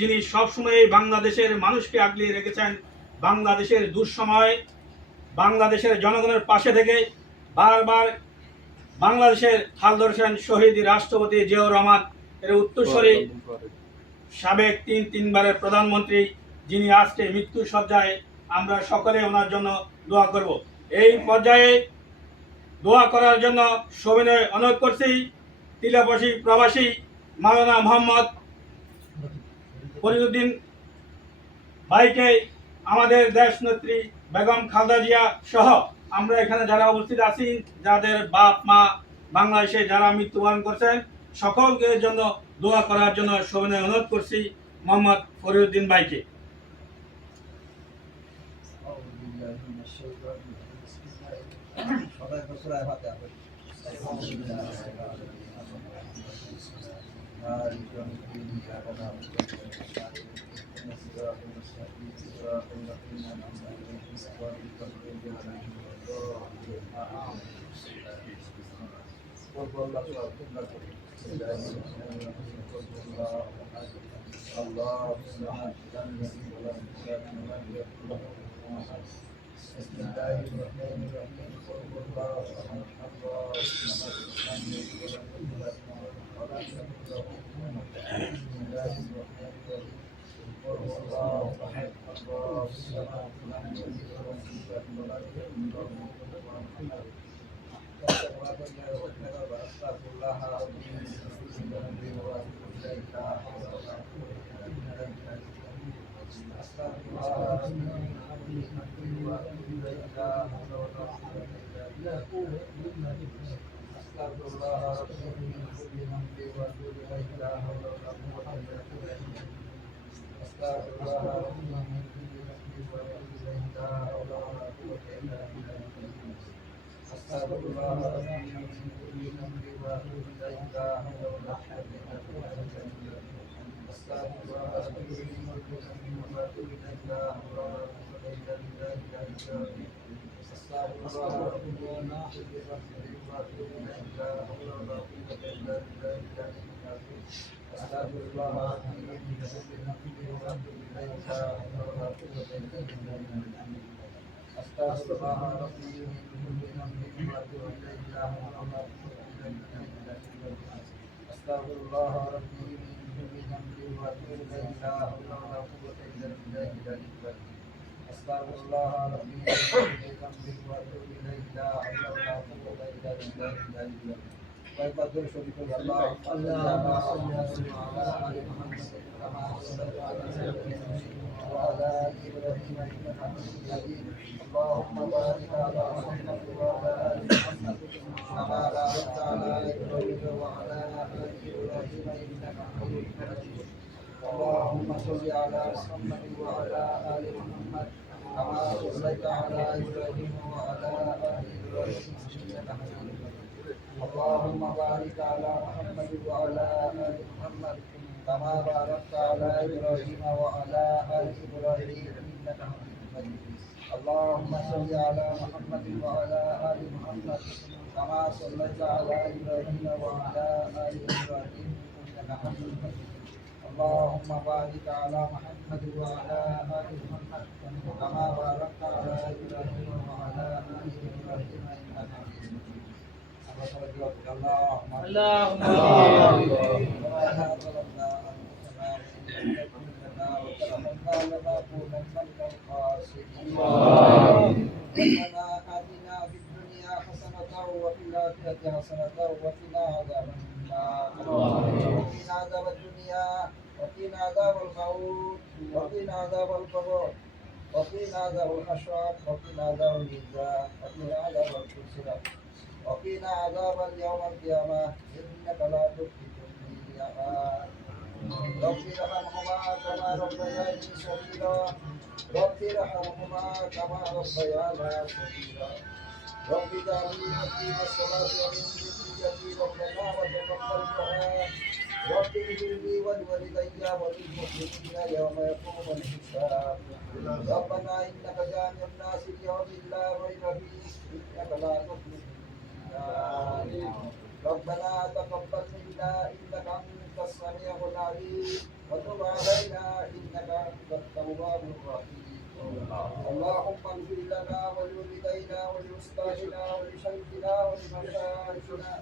যিনি সবসময় বাংলাদেশের মানুষকে আগলিয়ে রেখেছেন, বাংলাদেশের দুঃসময় বাংলাদেশের জনগণের পাশে থেকে বারবার বাংলাদেশের হাল ধরেছেন শহীদ রাষ্ট্রপতি জিয়াউর রহমান এর উত্তরসূরি সাবেক তিনবারের প্রধানমন্ত্রী, যিনি আজকে মৃত্যু সজ্জায়। আমরা সকলে ওনার জন্য দোয়া করব। এই পর্যায়ে দোয়া করার জন্য সবিনয় অনুরোধ করছি তিলাপসী প্রবাসী মাওলানা মোহাম্মদ ফরিদউদ্দিন ভাইকে, আমাদের দেশনেত্রী বেগম খালেদা জিয়া সহ আমরা এখানে যারা উপস্থিত আছি, যাদের বাপ মা বাংলাদেশে যারা মৃত্যুবরণ করছেন, সকলকে জন্য দোয়া করার জন্য সবিনয় অনুরোধ করছি মোহাম্মদ ফরিদউদ্দিন ভাইকে। اللهم صل على محمد وعلى آل محمد كما صليت على إبراهيم وعلى آل إبراهيم إنك حميد مجيد. اللهم بارك على محمد وعلى آل محمد كما باركت على إبراهيم وعلى آل إبراهيم إنك حميد مجيد. اللهم صل على محمد وعلى آل محمد كما صليت على إبراهيم وعلى آل إبراهيم إنك حميد مجيد. اللهم بارك على محمد وعلى آل محمد كما باركت على إبراهيم وعلى آل إبراهيم إنك حميد مجيد. اللهم ربنا آتنا في الدنيا حسنة وفي الآخرة حسنة وقنا عذاب النار. وقنا عذاب الدنيا وقنا عذاب الموت وقنا عذاب القبر وقنا عذاب الحشر وقنا عذاب الميزان وقنا عذاب الصراط وقنا عذاب اليوم القيامة إنك لا تخلف الميعاد. رب ارحمهما كما ربياني صغيرا رب ارحمهما كما ربيانا صغيرا. رب اجعلني مقيم الصلاة ومن ذريتي ربنا وتقبل دعاء. رب اغفر لي ولوالدي وللمؤمنين يوم يقوم الحساب. ربنا إنك جامع الناس ليوم لا ريب فيه إنك لا تخلف الميعاد. ربنا تقبل منا إنك أنت السميع العليم وتب علينا إنك أنت التواب الرحيم اللهم اغفر لنا ولوالدينا ولأستاذنا ولشيخنا ولمشايخنا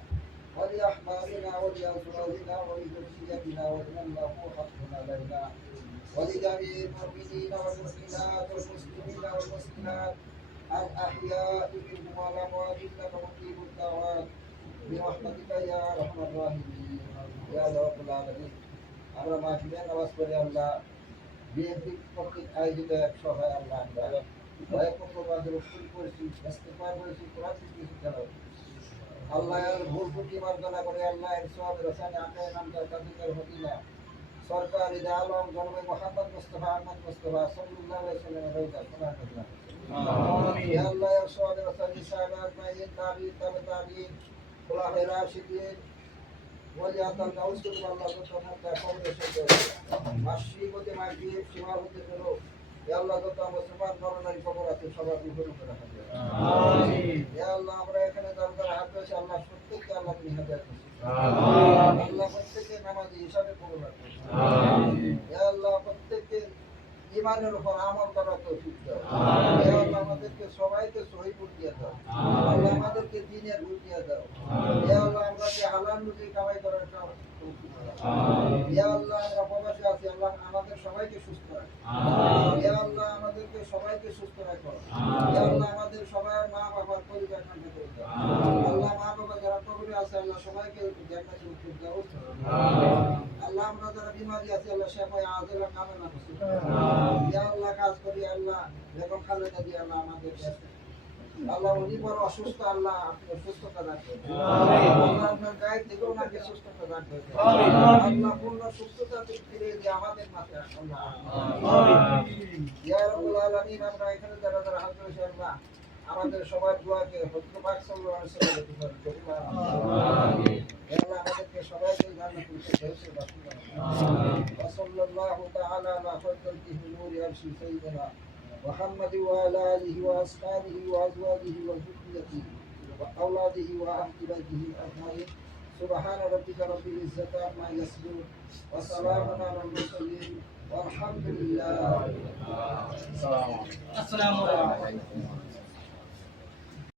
ولأحبابنا ولأزواجنا ولذريتنا ولمن له حق علينا ولجميع المؤمنين والمؤمنات والمسلمين والمسلمات الأحياء منهم والأموات إنك مجيب الدعوات برحمتك يا أرحم الراحمين يا رب العالمين আমরা মাহফিলে নামাজ পড়ে আল্লাহ বিএনপি কর্তৃক আয়োজিত এক সভায় আল্লাহ আমরা ভয়পক্ষবাদের উত্তর করেছি ইস্তেগফার করেছি কোরআন শিখেছি আল্লাহ এর ভুল ত্রুটি মার্জনা করে আল্লাহ এর সওয়াবের রসানে আকায়ে নামদার কাদিকার হদিনা সরকার ঈদ আলম জনমে মোহাম্মদ মুস্তাফা আহমদ মুস্তাফা সাল্লাল্লাহু আলাইহি ওয়াসাল্লামের রওজা সোনার কথা আমিন ইয়া আল্লাহ এর সওয়াবের রসানে সাহাবাত মাইন তাবিঈন তাবিঈন খুলাফায়ে রাশিদিন ওলিয়াতুল গাউসুল আল্লাহ তোমাকে কবুল করে মাসিবতে মাগরিব সীমা হতে করো ইয়া আল্লাহ যত মুসলমান নরনারী কবর আছে সবার উপরে করে রাখো আমিন ইয়া আল্লাহ আমরা এখানে দরবার হাত ধরে আল্লাহ প্রত্যেককে আল্লাহ তুমি হেদায়েত করুন আমিন আল্লাহ প্রত্যেককে নামাজি হিসাবে কবুল রাখুন আমিন ইয়া আল্লাহ প্রত্যেককে ঈমানের উপর আমল করার তৌফিক দাও আমিন ইয়া আল্লাহ আমাদেরকে সবাইকে সহিহ বুদ্ধি দাও আমিন আল্লাহ আমাদেরকে দ্বীনের বুদ্ধি দাও আমিন ইয়া আল্লাহ আমাদেরকে হালাল রুজি কামাই করার তৌফিক দাও আমিন ইয়া আল্লাহ আমরা প্রবাসী আছি আল্লাহ আমাদের সবাইকে সুস্থ রাখো আমিন ইয়া আল্লাহ আমাদেরকে সবাইকে সুস্থ রাখো আমিন ইয়া আল্লাহ আমাদের সবার মা বাবার পরিবার ঠান্ডা করে দাও আমিন আল্লাহ মা বাবা যারা কবরে আছে আল্লাহ সবাইকে জান্নাতুল ফিরদাউস দাও আমিন আল্লাহ আমরা যারা বিমারি আছি আল্লাহ শিফা আযলা কামনা করছি আমিন ইয়া আল্লাহ কাজ করি আল্লাহ বেগম খালেদা জিয়া আল্লাহ আমাদের কাছে আল্লাহ উনি বড় অসুস্থ আল্লাহ আপনি সুস্থতা দান করুন আমিন আল্লাহ আপনার গায়ে থেকে ওনাকে সুস্থতা দান করুন আমিন আল্লাহ পূর্ণ সুস্থতা ফিরে দিয়ে আমাদের মাঝে আল্লাহ আমিন ইয়া রাব্বুল আলামিন আমরা এখানে যারা যারা হাত ধরেছি আল্লাহ আমাদের সবার দোয়াকে হযরত পাক সাল্লাল্লাহু আলাইহি ওয়াসাল্লাম কবুল আমিন আল্লাহ আমাদেরকে সবাইকে জান্নাতুল ফিরদাউস দান করুন আমিন সাল্লাল্লাহু তাআলা আলা খায়রিল নূরি আরশি সাইয়্যিদিনা محمد وعلى آله وأصحابه وأزواجه وذريته وأولاده وأهل بيته أجمعين سبحان ربك رب العزة عما يصفون وسلام على المرسلين والحمد لله. السلام عليكم.